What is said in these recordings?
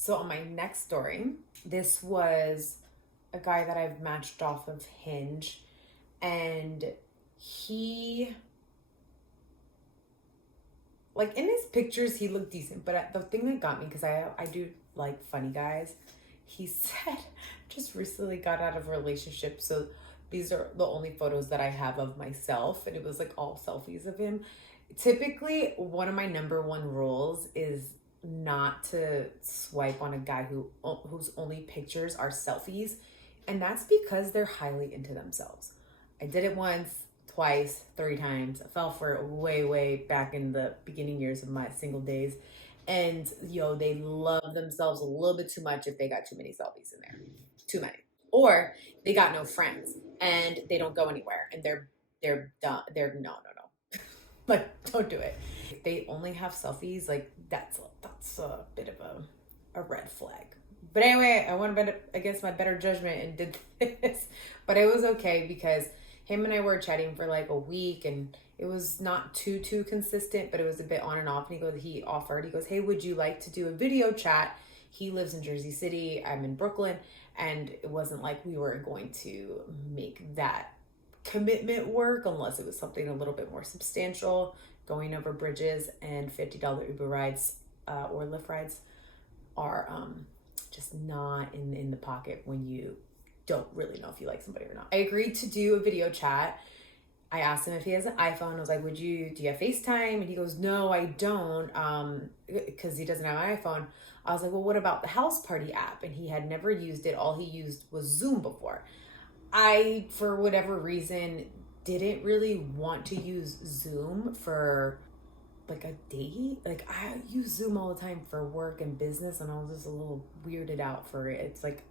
So on my next story, this was a guy that I've matched off of Hinge, and he, like, in his pictures he looked decent, but the thing that got me, because I do like funny guys, he said just recently got out of a relationship, so these are the only photos that I have of myself, and it was like all selfies of him. Typically, one of my number one rules is not to swipe on a guy whose only pictures are selfies, and that's because they're highly into themselves. I did it once, twice, three times. I fell for it way back in the beginning years of my single days. And they love themselves a little bit too much if they got too many selfies in there. Too many. Or they got no friends and they don't go anywhere and they're done. They're no. Like, don't do it. If they only have selfies, like that's a bit of a red flag. But anyway, I went against my better judgment and did this. But it was okay because him and I were chatting for like a week, and it was not too consistent, but it was a bit on and off. And he goes, hey, would you like to do a video chat? He lives in Jersey City, I'm in Brooklyn, and it wasn't like we were going to make that commitment work unless it was something a little bit more substantial. Going over bridges and $50 Uber rides or Lyft rides are just not in the pocket when you don't really know if you like somebody or not. I agreed to do a video chat. I asked him if he has an iPhone. I was like, do you have FaceTime? And he goes, no, I don't, because he doesn't have an iPhone. I was like, well, what about the house party app? And he had never used it. All he used was Zoom before. I, for whatever reason, didn't really want to use Zoom for like a date. Like, I use Zoom all the time for work and business, and I was just a little weirded out for it. It's like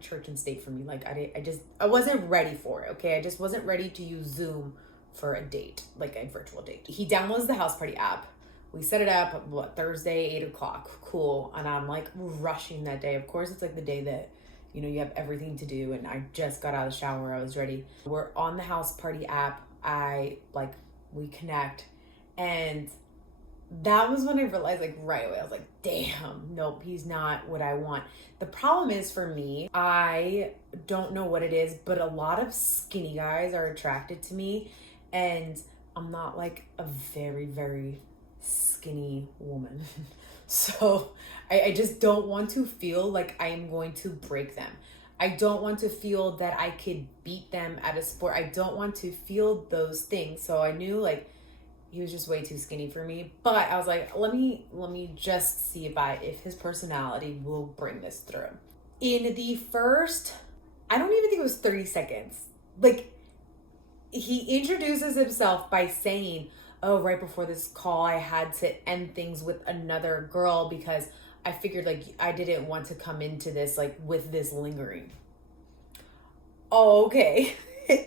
church and state for me. Like, I wasn't ready for it. Okay, I just wasn't ready to use Zoom for a date, like a virtual date. He downloads the house party app. We set it up Thursday, 8:00. Cool. And I'm like rushing that day. Of course, it's like the day that you have everything to do, and I just got out of the shower. I was ready. We're on the house party app. We connect, and that was when I realized, like, right away, I was like, damn, nope, he's not what I want. The problem is, for me, I don't know what it is, but a lot of skinny guys are attracted to me, and I'm not like a very skinny woman. So I just don't want to feel like I am going to break them. I don't want to feel that I could beat them at a sport. I don't want to feel those things. So I knew, like, he was just way too skinny for me. But I was like, let me just see if his personality will bring this through. In the first, I don't even think it was 30 seconds. Like, he introduces himself by saying, oh, right before this call, I had to end things with another girl because I figured, like, I didn't want to come into this, like, with this lingering. Oh, okay.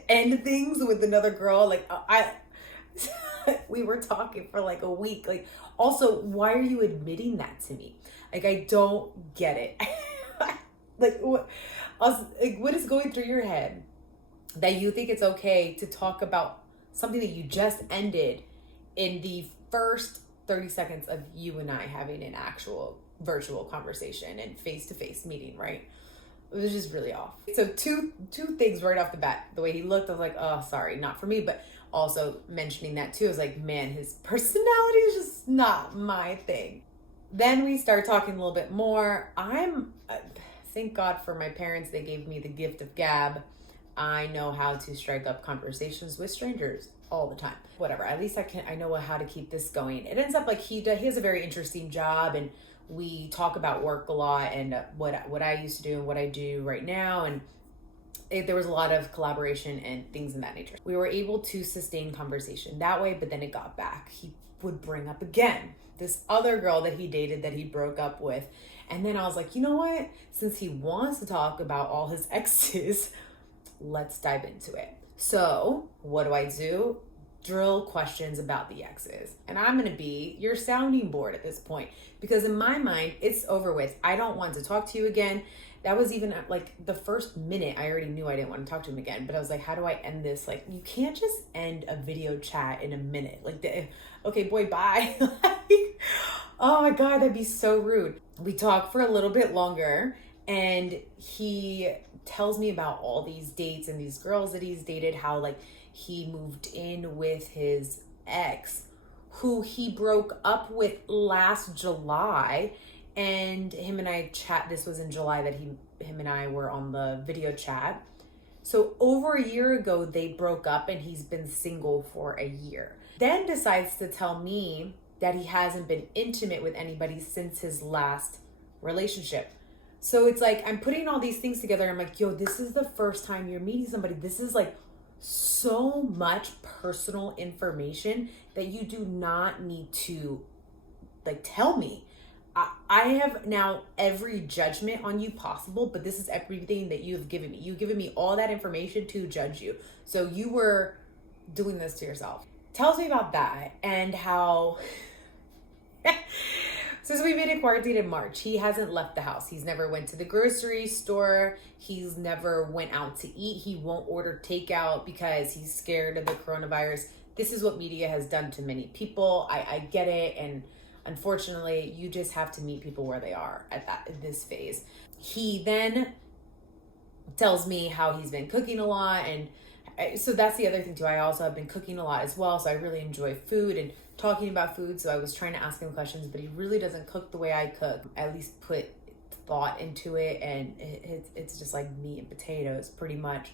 End things with another girl? Like, we were talking for like a week. Like, also, why are you admitting that to me? Like, I don't get it. Like, what is going through your head that you think it's okay to talk about something that you just ended in the first 30 seconds of you and I having an actual virtual conversation and face-to-face meeting, right? It was just really off. So two things right off the bat. The way he looked, I was like, oh, sorry, not for me. But also mentioning that too, I was like, man, his personality is just not my thing. Then we start talking a little bit more. Thank God for my parents. They gave me the gift of gab. I know how to strike up conversations with strangers all the time. Whatever, at least I know how to keep this going. It ends up like he has a very interesting job, and we talk about work a lot and what I used to do and what I do right now, and there was a lot of collaboration and things in that nature. We were able to sustain conversation that way, but then it got back. He would bring up again this other girl that he dated that he broke up with, and then I was like, you know what? Since he wants to talk about all his exes, let's dive into it. So what do? drill questions about the exes. And I'm going to be your sounding board at this point, because in my mind, it's over with. I don't want to talk to you again. That was even like the first minute I already knew I didn't want to talk to him again. But I was like, how do I end this? Like, you can't just end a video chat in a minute. Like, okay, boy, bye. Like, oh my God, that'd be so rude. We talked for a little bit longer, and he tells me about all these dates and these girls that he's dated, how like he moved in with his ex, who he broke up with last July. And him and I chat, this was in July that him and I were on the video chat. So over a year ago, they broke up, and he's been single for a year. Then decides to tell me that he hasn't been intimate with anybody since his last relationship. So it's like, I'm putting all these things together. I'm like, yo, this is the first time you're meeting somebody. This is like so much personal information that you do not need to like tell me. I have now every judgment on you possible, but this is everything that you've given me. You've given me all that information to judge you. So you were doing this to yourself. Tells me about that, and how since we made a quarantine in March, he hasn't left the house. He's never went to the grocery store. He's never went out to eat. He won't order takeout because he's scared of the coronavirus. This is what media has done to many people. I get it, and unfortunately, you just have to meet people where they are at this phase. He then tells me how he's been cooking a lot, and so that's the other thing too. I also have been cooking a lot as well, so I really enjoy food and talking about food. So I was trying to ask him questions, but he really doesn't cook the way I cook. At least put thought into it, and it's just like meat and potatoes pretty much.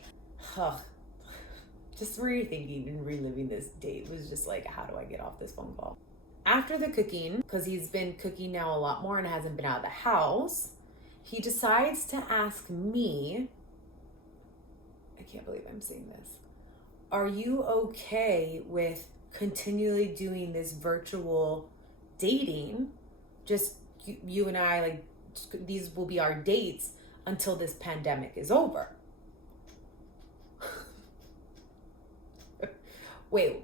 Just rethinking and reliving this date was just like, how do I get off this phone call? After the cooking, because he's been cooking now a lot more and hasn't been out of the house, he decides to ask me, I can't believe I'm saying this, are you okay with continually doing this virtual dating? Just you and I, like, these will be our dates until this pandemic is over. Wait.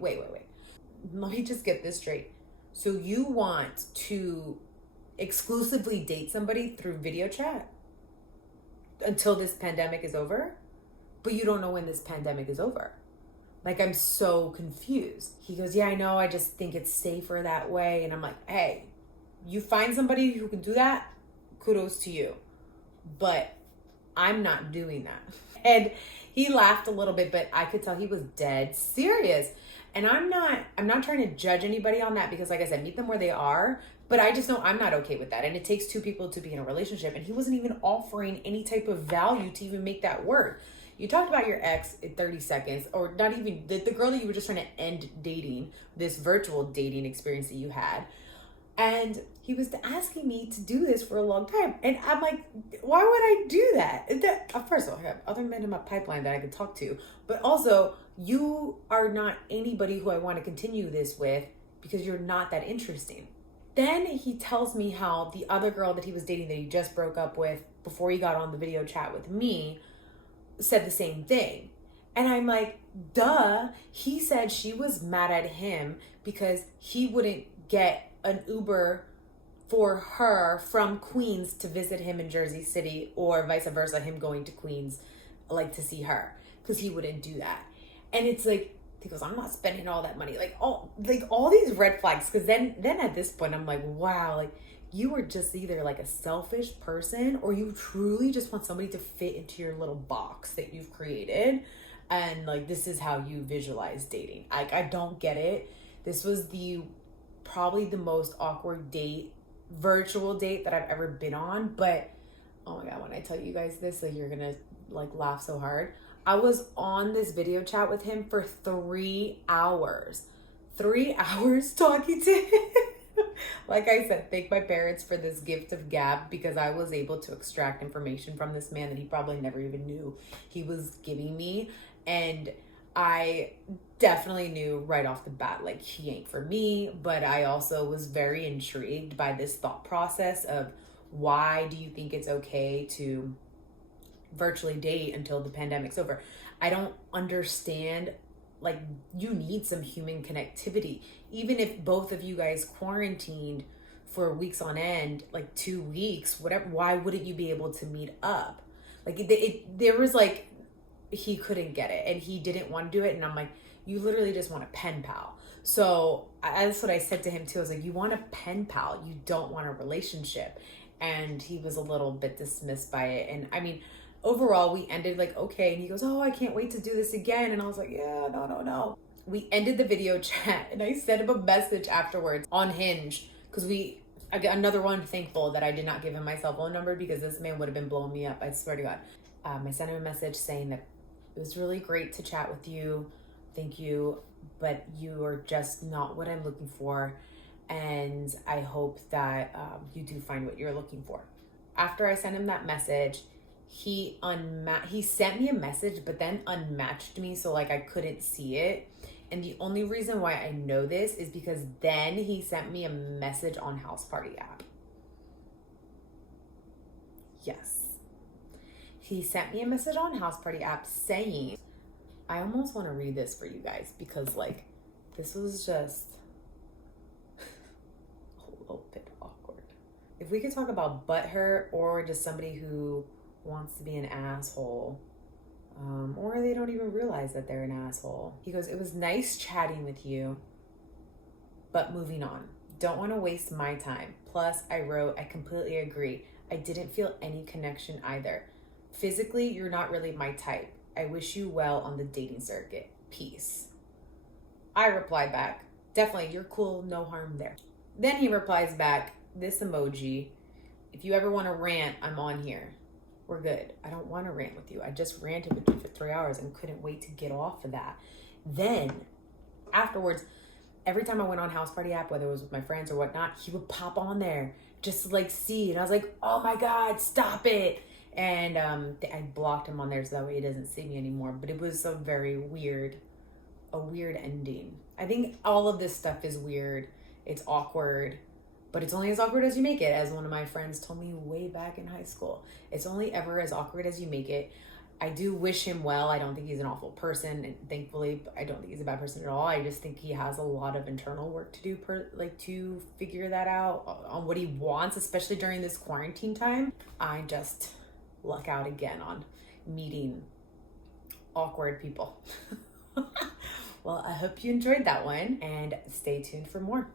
Let me just get this straight. So you want to exclusively date somebody through video chat until this pandemic is over? But you don't know when this pandemic is over. Like, I'm so confused. He goes, yeah, I know. I just think it's safer that way. And I'm like, hey, you find somebody who can do that, kudos to you. But I'm not doing that. And he laughed a little bit, but I could tell he was dead serious. And I'm not trying to judge anybody on that, because like I said, meet them where they are. But I just know I'm not okay with that. And it takes two people to be in a relationship. And he wasn't even offering any type of value to even make that work. You talked about your ex in 30 seconds, or not even the girl that you were just trying to end dating, this virtual dating experience that you had. And he was asking me to do this for a long time. And I'm like, why would I do that? First of all, I have other men in my pipeline that I could talk to. But also, you are not anybody who I want to continue this with, because you're not that interesting. Then he tells me how the other girl that he was dating, that he just broke up with before he got on the video chat with me, said the same thing. And I'm like, duh. He said she was mad at him because he wouldn't get an Uber for her from Queens to visit him in Jersey City, or vice versa, him going to Queens like to see her, because he wouldn't do that. And it's like, he goes, I'm not spending all that money. Like all these red flags. Because then at this point, I'm like, wow, like you are just either like a selfish person, or you truly just want somebody to fit into your little box that you've created. And like, this is how you visualize dating. Like, I don't get it. This was probably the most awkward virtual date that I've ever been on. But oh my God, when I tell you guys this, like, you're gonna like laugh so hard. I was on this video chat with him for 3 hours. 3 hours talking to him. Like I said, thank my parents for this gift of gab, because I was able to extract information from this man that he probably never even knew he was giving me. And I definitely knew right off the bat, like, he ain't for me. But I also was very intrigued by this thought process of, why do you think it's okay to virtually date until the pandemic's over? I don't understand Like, you need some human connectivity. Even if both of you guys quarantined for weeks on end, like 2 weeks, whatever, why wouldn't you be able to meet up? Like, there was like, he couldn't get it and he didn't want to do it. And I'm like, you literally just want a pen pal. So that's what I said to him too. I was like, you want a pen pal, you don't want a relationship. And he was a little bit dismissed by it. And I mean, overall, we ended like, okay. And he goes, oh, I can't wait to do this again. And I was like, yeah, no. We ended the video chat and I sent him a message afterwards on Hinge because I got another one, thankful that I did not give him my cell phone number because this man would have been blowing me up. I swear to God. I sent him a message saying that it was really great to chat with you. Thank you. But you are just not what I'm looking for. And I hope that you do find what you're looking for. After I sent him that message, he sent me a message, but then unmatched me. So like I couldn't see it. And the only reason why I know this is because then he sent me a message on House Party app. Yes. He sent me a message on House Party app saying, I almost want to read this for you guys because like this was just a little bit awkward. If we could talk about butthurt or just somebody who wants to be an asshole, or they don't even realize that they're an asshole. He goes, it was nice chatting with you, but moving on. Don't want to waste my time. Plus, I wrote, I completely agree. I didn't feel any connection either. Physically, you're not really my type. I wish you well on the dating circuit. Peace. I replied back, definitely, you're cool, no harm there. Then he replies back, this emoji, if you ever want to rant, I'm on here. We're good. I don't want to rant with you. I just ranted with you for 3 hours and couldn't wait to get off of that. Then afterwards, every time I went on House Party app, whether it was with my friends or whatnot, he would pop on there just to like see. And I was like, oh my God, stop it. And I blocked him on there so that way he doesn't see me anymore. But it was a weird ending. I think all of this stuff is weird. It's awkward. But it's only as awkward as you make it, as one of my friends told me way back in high school. It's only ever as awkward as you make it. I do wish him well. I don't think he's an awful person, and thankfully, I don't think he's a bad person at all. I just think he has a lot of internal work to do, to figure that out on what he wants, especially during this quarantine time. I just luck out again on meeting awkward people. Well, I hope you enjoyed that one, and stay tuned for more.